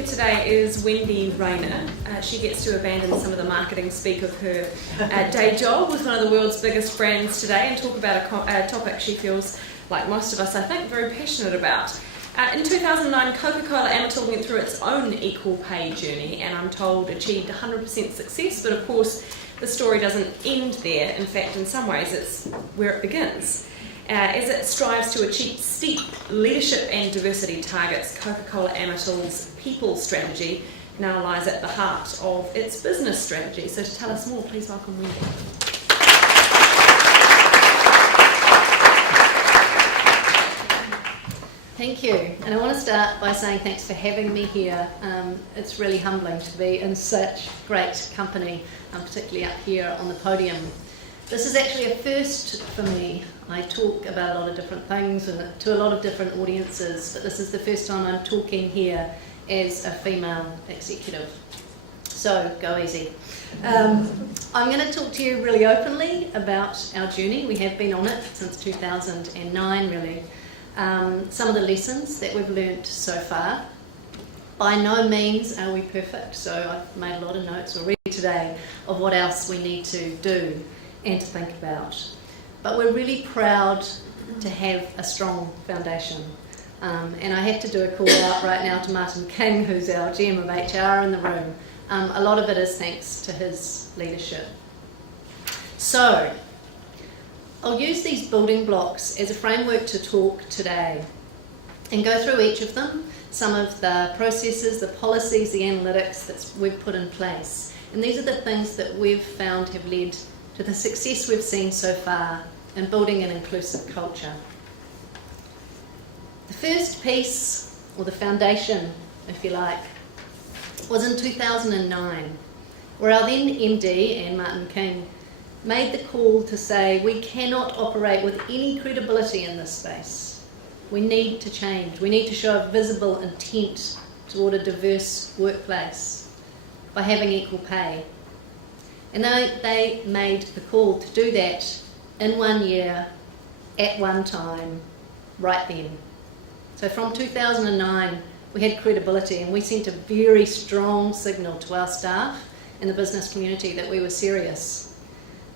speaker today is Wendy Rayner. She gets to abandon some of the marketing speak of her day job with one of the world's biggest brands today and talk about a topic she feels, like most of us, I think, very passionate about. In 2009, Coca-Cola Amatil went through its own equal pay journey and I'm told achieved 100% success, but of course the story doesn't end there. In fact, in some ways it's where it begins. As it strives to achieve steep leadership and diversity targets, Coca-Cola Amatil's people strategy now lies at the heart of its business strategy. So to tell us more, please welcome Wendy. Thank you, and I want to start by saying thanks for having me here. It's really humbling to be in such great company, particularly up here on the podium. This is actually a first for me. I talk about a lot of different things and to a lot of different audiences, but this is the first time I'm talking here as a female executive. So, go easy. I'm going to talk to you really openly about our journey. We have been on it since 2009, really. Some of the lessons that we've learnt so far. By no means are we perfect, so I've made a lot of notes already today of what else we need to do and to think about. But we're really proud to have a strong foundation. And I have to do a call out right now to Martin King, who's our GM of HR in the room. A lot of it is thanks to his leadership. So, I'll use these building blocks as a framework to talk today and go through each of them, some of the processes, the policies, the analytics that we've put in place. And these are the things that we've found have led to the success we've seen so far in building an inclusive culture. The first piece, or the foundation, if you like, was in 2009, where our then MD and Martin King made the call to say we cannot operate with any credibility in this space. We need to change. We need to show a visible intent toward a diverse workplace by having equal pay. And they made the call to do that in 1 year, at one time, right then. So from 2009, we had credibility and we sent a very strong signal to our staff and the business community that we were serious.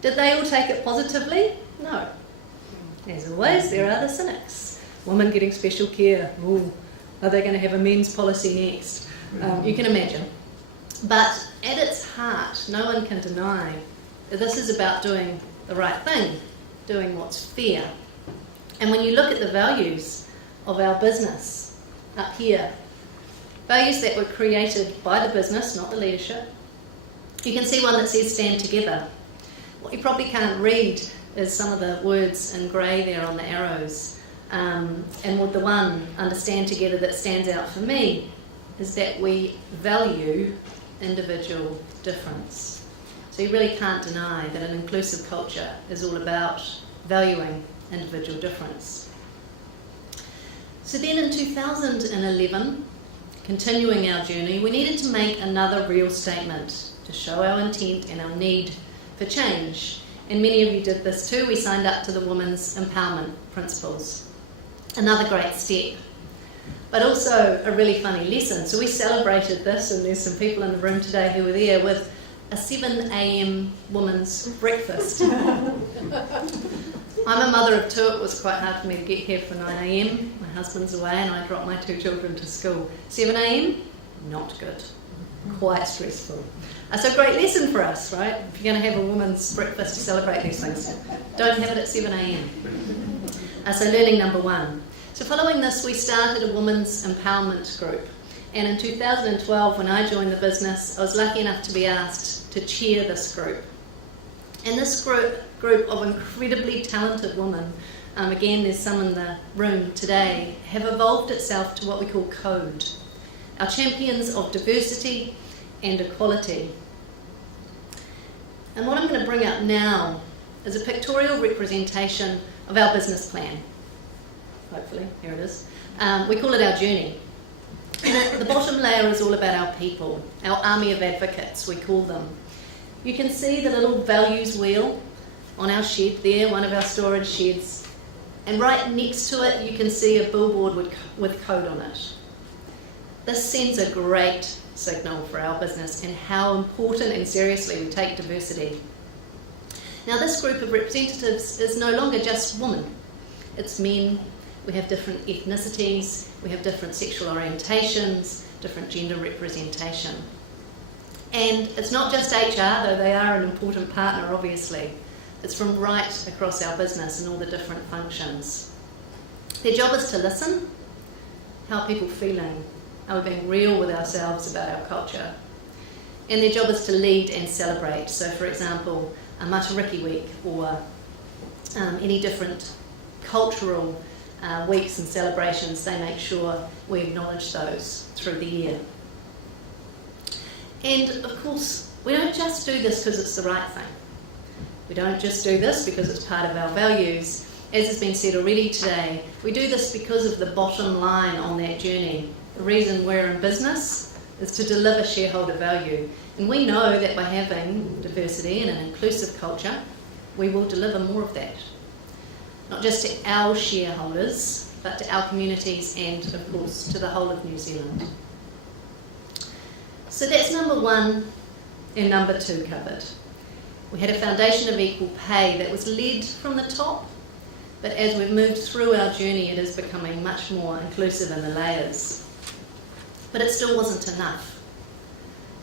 Did they all take it positively? No. As always, there are the cynics. Women getting special care. Ooh, are they going to have a men's policy next? You can imagine. But at its heart, no one can deny that this is about doing the right thing, doing what's fair. And when you look at the values of our business up here, values that were created by the business, not the leadership, you can see one that says stand together. What you probably can't read is some of the words in grey there on the arrows. And with the one, understand together, that stands out for me is that we value individual difference. So you really can't deny that an inclusive culture is all about valuing individual difference. So then in 2011, continuing our journey, we needed to make another real statement to show our intent and our need for change. And many of you did this too. We signed up to the Women's Empowerment Principles. Another great step. But also a really funny lesson. So we celebrated this, and there's some people in the room today who were there, with a 7 a.m. women's breakfast. I'm a mother of two. It was quite hard for me to get here for 9 a.m. My husband's away and I dropped my two children to school. 7 a.m? Not good. Quite stressful. So a great lesson for us, right? If you're going to have a women's breakfast to celebrate these things, don't have it at 7 a.m. So learning number one. So following this, we started a women's empowerment group. And in 2012, when I joined the business, I was lucky enough to be asked to chair this group. And this group of incredibly talented women, again, there's some in the room today, have evolved itself to what we call CODE, our champions of diversity and equality. And what I'm going to bring up now is a pictorial representation of our business plan. Hopefully, here it is. We call it our journey. And the bottom layer is all about our people, our army of advocates, we call them. You can see the little values wheel on our shed there, one of our storage sheds. And right next to it, you can see a billboard with code on it. This sends a great signal for our business and how important and seriously we take diversity. Now, this group of representatives is no longer just women. It's men. We have different ethnicities, we have different sexual orientations, different gender representation. And it's not just HR, though they are an important partner, obviously. It's from right across our business and all the different functions. Their job is to listen. How are people feeling? Are we being real with ourselves about our culture? And their job is to lead and celebrate. So, for example, a Matariki week or any different cultural weeks and celebrations, they make sure we acknowledge those through the year. And of course, we don't just do this because it's the right thing. We don't just do this because it's part of our values. As has been said already today, we do this because of the bottom line on that journey. The reason we're in business is to deliver shareholder value. And we know that by having diversity and an inclusive culture, we will deliver more of that. Not just to our shareholders, but to our communities and, of course, to the whole of New Zealand. So that's number one and number two covered. We had a foundation of equal pay that was led from the top, but as we've moved through our journey, it is becoming much more inclusive in the layers. But it still wasn't enough.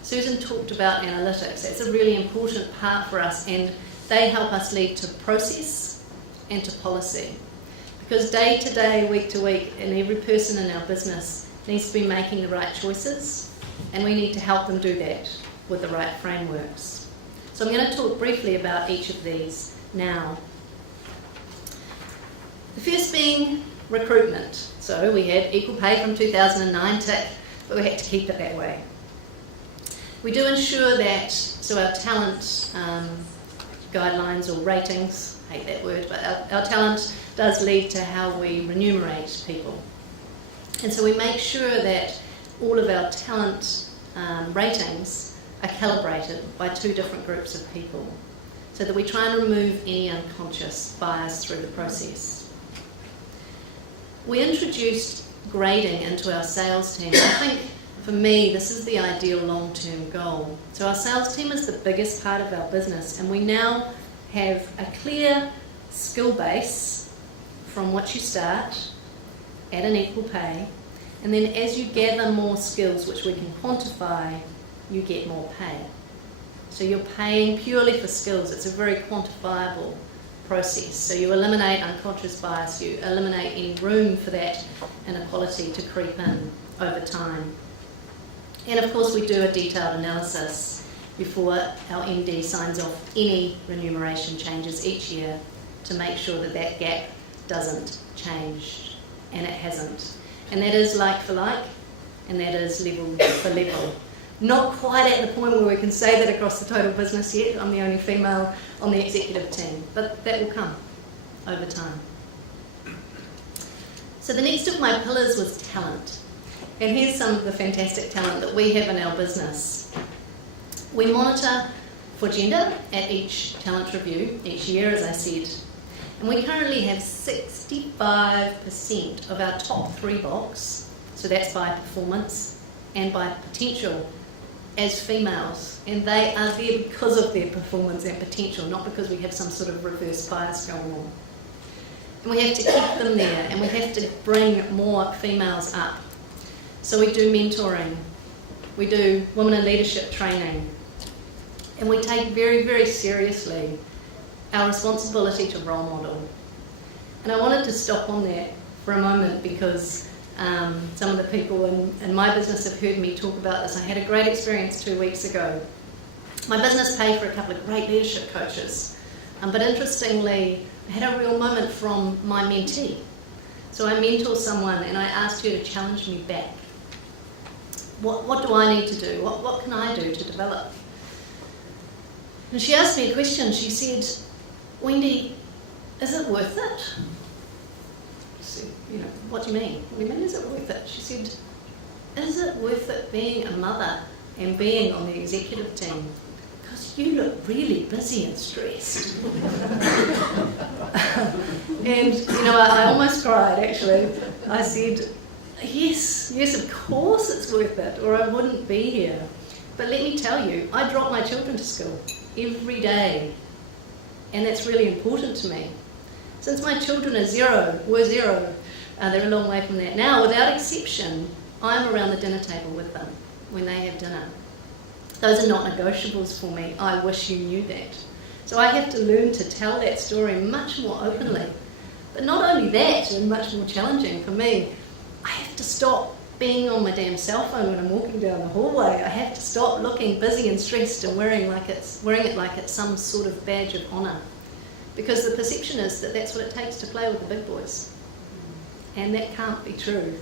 Susan talked about analytics. That's a really important part for us, and they help us lead to process and to policy. Because day to day, week to week, and every person in our business needs to be making the right choices, and we need to help them do that with the right frameworks. So I'm going to talk briefly about each of these now. The first being recruitment. So we had equal pay from 2009 tick, but we had to keep it that way. We do ensure that, so our talent guidelines or ratings, I hate that word, but our talent does lead to how we remunerate people. And so we make sure that all of our talent ratings are calibrated by two different groups of people, so that we try and remove any unconscious bias through the process. We introduced grading into our sales team. I think for me, this is the ideal long-term goal. So our sales team is the biggest part of our business, and we now have a clear skill base from which you start at an equal pay, and then as you gather more skills which we can quantify, you get more pay. So you're paying purely for skills. It's a very quantifiable process. So you eliminate unconscious bias, you eliminate any room for that inequality to creep in over time. And of course we do a detailed analysis before our MD signs off any remuneration changes each year to make sure that that gap doesn't change, and it hasn't. And that is like for like, and that is level for level. Not quite at the point where we can say that across the total business yet. I'm the only female on the executive team, but that will come over time. So the next of my pillars was talent. And here's some of the fantastic talent that we have in our business. We monitor for gender at each talent review each year, as I said. And we currently have 65% of our top 3 box, so that's by performance and by potential, as females. And they are there because of their performance and potential, not because we have some sort of reverse bias going on. And we have to keep them there, and we have to bring more females up. So we do mentoring, we do women in leadership training, and we take very, very seriously our responsibility to role model. And I wanted to stop on that for a moment because some of the people in my business have heard me talk about this. I had a great experience 2 weeks ago. My business paid for a couple of great leadership coaches, but interestingly, I had a real moment from my mentee. So I mentor someone and I asked her to challenge me back. What do I need to do? What can I do to develop? And she asked me a question. She said, Wendy, is it worth it? I said, what do you mean? What do you mean, is it worth it? She said, is it worth it being a mother and being on the executive team? Because you look really busy and stressed. And, I almost cried, actually. I said, Yes, of course it's worth it, or I wouldn't be here. But let me tell you, I drop my children to school every day, and that's really important to me. Since my children were zero, they're a long way from that now, without exception, I'm around the dinner table with them when they have dinner. Those are not negotiables for me. I wish you knew that. So I have to learn to tell that story much more openly. But not only that, and much more challenging for me, I have to stop being on my damn cell phone when I'm walking down the hallway. I have to stop looking busy and stressed and wearing it like it's some sort of badge of honour. Because the perception is that that's what it takes to play with the big boys. And that can't be true.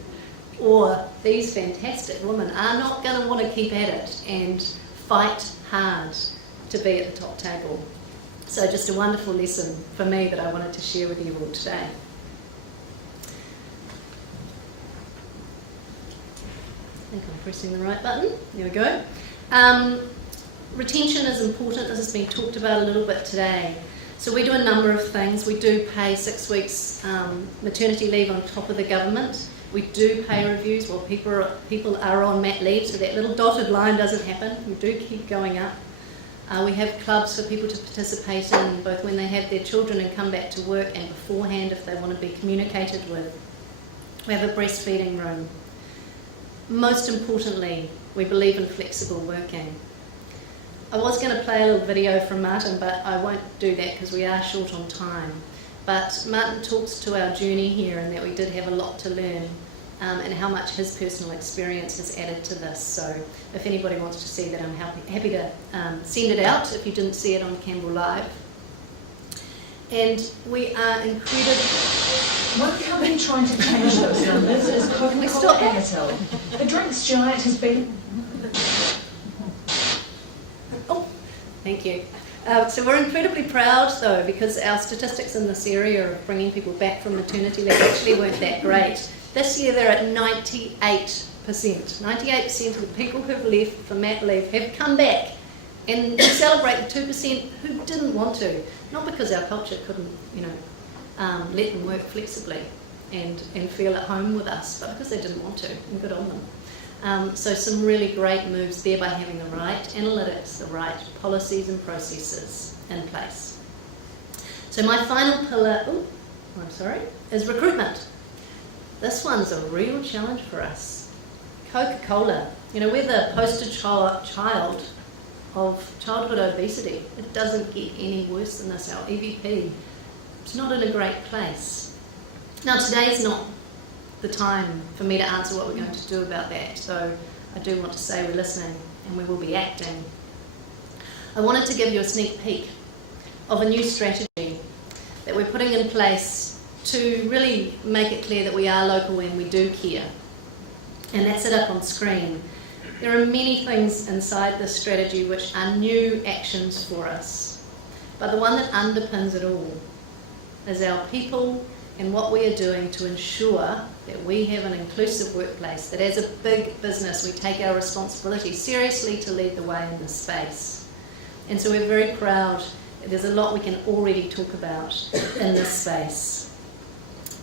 Or these fantastic women are not going to want to keep at it and fight hard to be at the top table. So just a wonderful lesson for me that I wanted to share with you all today. I think I'm pressing the right button. There we go. Retention is important. This has been talked about a little bit today. So we do a number of things. We do pay 6 weeks maternity leave on top of the government. We do pay reviews while people are on mat leave, so that little dotted line doesn't happen. We do keep going up. We have clubs for people to participate in, both when they have their children and come back to work, and beforehand if they want to be communicated with. We have a breastfeeding room. Most importantly, we believe in flexible working. I was going to play a little video from Martin, but I won't do that because we are short on time. But Martin talks to our journey here and that we did have a lot to learn and how much his personal experience has added to this. So if anybody wants to see that, I'm happy to send it out if you didn't see it on Campbell Live. And we are incredible. One company trying to change those numbers is Coca-Cola Amatil. The drinks giant has been... Oh, thank you. So we're incredibly proud though, because our statistics in this area of bringing people back from maternity leave actually weren't that great. This year they're at 98%. 98% of the people who've left for mat leave have come back, and we celebrate the 2% who didn't want to. Not because our culture couldn't, let them work flexibly and feel at home with us, but because they didn't want to, and good on them. So some really great moves there by having the right analytics, the right policies and processes in place. So my final pillar, is recruitment. This one's a real challenge for us. Coca-Cola, we're the poster child of childhood obesity. It doesn't get any worse than this. Our EVP, it's not in a great place. Now today's not the time for me to answer what we're going to do about that, so I do want to say we're listening and we will be acting. I wanted to give you a sneak peek of a new strategy that we're putting in place to really make it clear that we are local and we do care. And that's it up on screen. There are many things inside this strategy which are new actions for us, but the one that underpins it all is our people and what we are doing to ensure that we have an inclusive workplace, that as a big business we take our responsibility seriously to lead the way in this space. And so we're very proud. There's a lot we can already talk about in this space.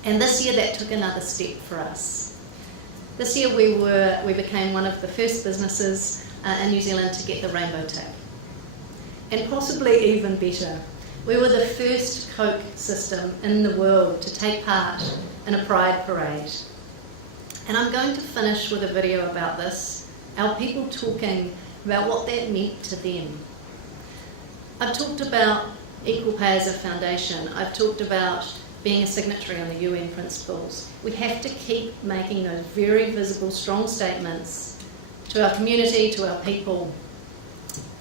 And this year that took another step for us. This year we became one of the first businesses in New Zealand to get the rainbow tick. And possibly even better, we were the first Coke system in the world to take part in a pride parade. And I'm going to finish with a video about this, our people talking about what that meant to them. I've talked about equal pay as a foundation. I've talked about being a signatory on the UN principles. We have to keep making those very visible, strong statements to our community, to our people.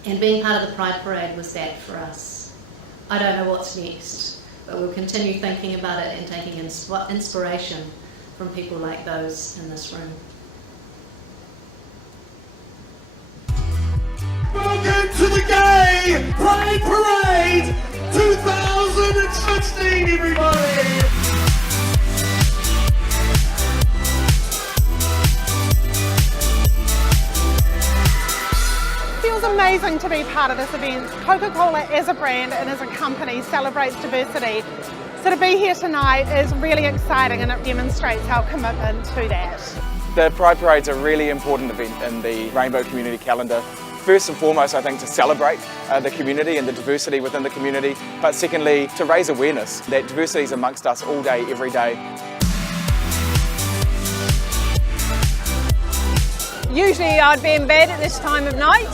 And being part of the Pride Parade was that for us. I don't know what's next, but we'll continue thinking about it and taking inspiration from people like those in this room. Welcome to the Gay Pride Parade 2016, everybody! Feels amazing to be part of this event. Coca-Cola as a brand and as a company celebrates diversity. So to be here tonight is really exciting and it demonstrates our commitment to that. The Pride Parade's a really important event in the Rainbow community calendar. First and foremost, I think, to celebrate the community and the diversity within the community, but secondly, to raise awareness that diversity is amongst us all day, every day. Usually I'd be in bed at this time of night,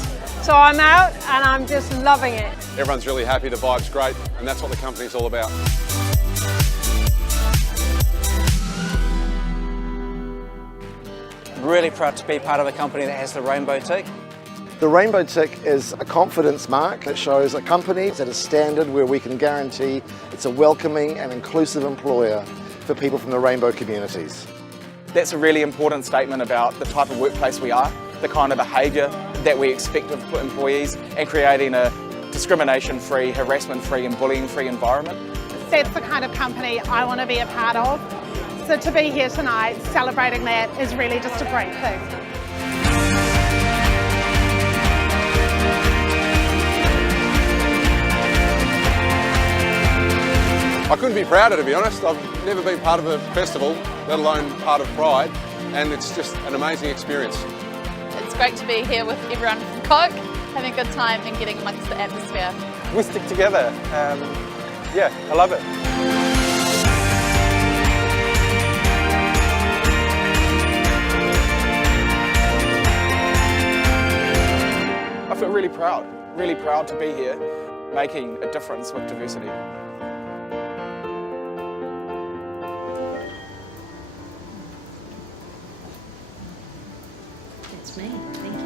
so I'm out and I'm just loving it. Everyone's really happy, the vibe's great, and that's what the company's all about. Really proud to be part of a company that has the Rainbow Tick. The Rainbow Tick is a confidence mark that shows a company at a standard where we can guarantee it's a welcoming and inclusive employer for people from the rainbow communities. That's a really important statement about the type of workplace we are, the kind of behaviour that we expect of employees, and creating a discrimination-free, harassment-free and bullying-free environment. That's the kind of company I want to be a part of. So to be here tonight celebrating that is really just a great thing. I couldn't be prouder, to be honest. I've never been part of a festival, let alone part of Pride, and it's just an amazing experience. It's great to be here with everyone from Coke, having a good time and getting amongst the atmosphere. We stick together. Yeah, I love it. I feel really proud to be here, making a difference with diversity. That's me. Thank you.